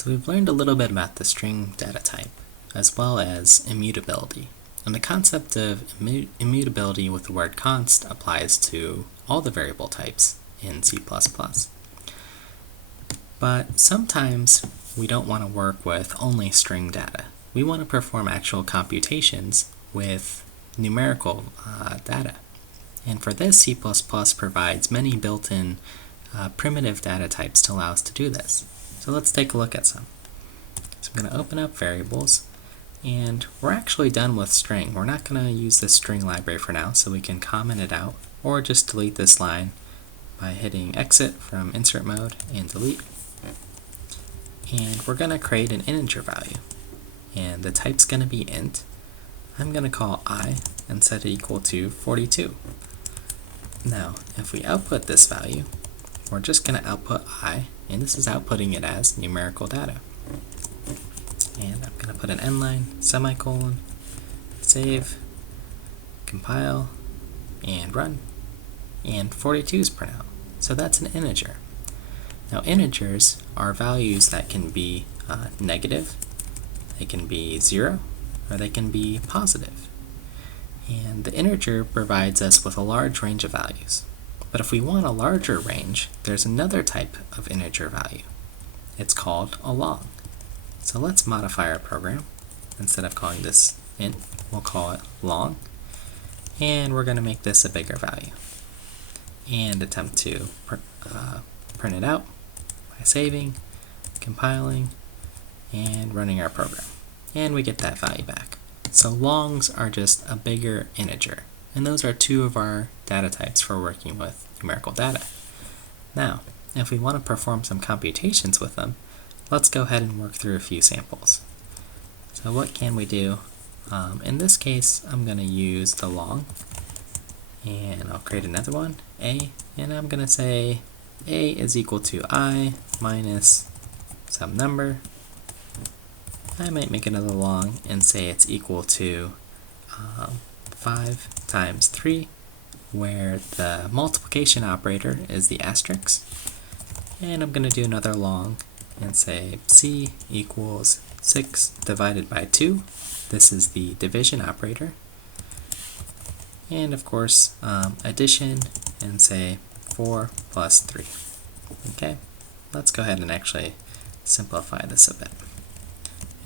So we've learned a little bit about the string data type, as well as immutability. And the concept of immutability with the word const applies to all the variable types in C++. But sometimes we don't want to work with only string data. We want to perform actual computations with numerical data. And for this, C++ provides many built-in primitive data types to allow us to do this. So let's take a look at some. So I'm going to open up variables, and we're actually done with string. We're not going to use this string library for now, so we can comment it out, or just delete this line by hitting exit from insert mode and delete. And we're going to create an integer value, and the type's going to be int. I'm going to call I and set it equal to 42. Now, if we output this value, we're just going to output I, and this is outputting it as numerical data. And I'm going to put an end line, semicolon, save, compile, and run. And 42 is printed out. So that's an integer. Now integers are values that can be negative, they can be 0, or they can be positive. And the integer provides us with a large range of values. But if we want a larger range, there's another type of integer value. It's called a long. So let's modify our program. Instead of calling this int, we'll call it long. And we're going to make this a bigger value. And attempt to print it out by saving, compiling, and running our program. And we get that value back. So longs are just a bigger integer. And those are two of our data types for working with numerical data. Now, if we want to perform some computations with them, let's go ahead and work through a few samples. So what can we do? In this case, I'm going to use the long, and I'll create another one, a, and I'm going to say a is equal to I minus some number. I might make another long and say it's equal to 5 times 3, where the multiplication operator is the asterisk. And I'm going to do another long and say C equals 6 divided by 2. This is the division operator. And of course, addition, and say 4 plus 3. Okay, let's go ahead and actually simplify this a bit.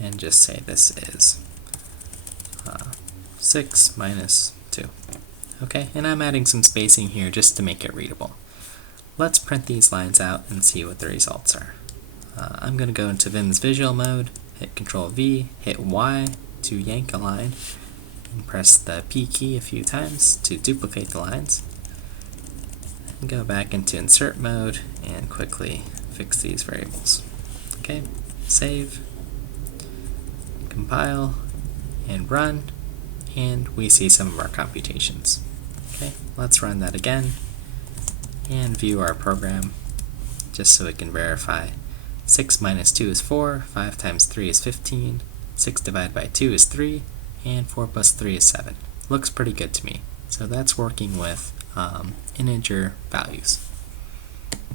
And just say this is 6 minus 2. Okay, and I'm adding some spacing here just to make it readable. Let's print these lines out and see what the results are. I'm going to go into Vim's visual mode, hit Control V, hit Y to yank a line, and press the P key a few times to duplicate the lines. And go back into insert mode and quickly fix these variables. Okay, save, compile, and run, and we see some of our computations. Okay, let's run that again and view our program just so we can verify. 6 minus 2 is 4, 5 times 3 is 15, 6 divided by 2 is 3, and 4 plus 3 is 7. Looks pretty good to me. So that's working with integer values.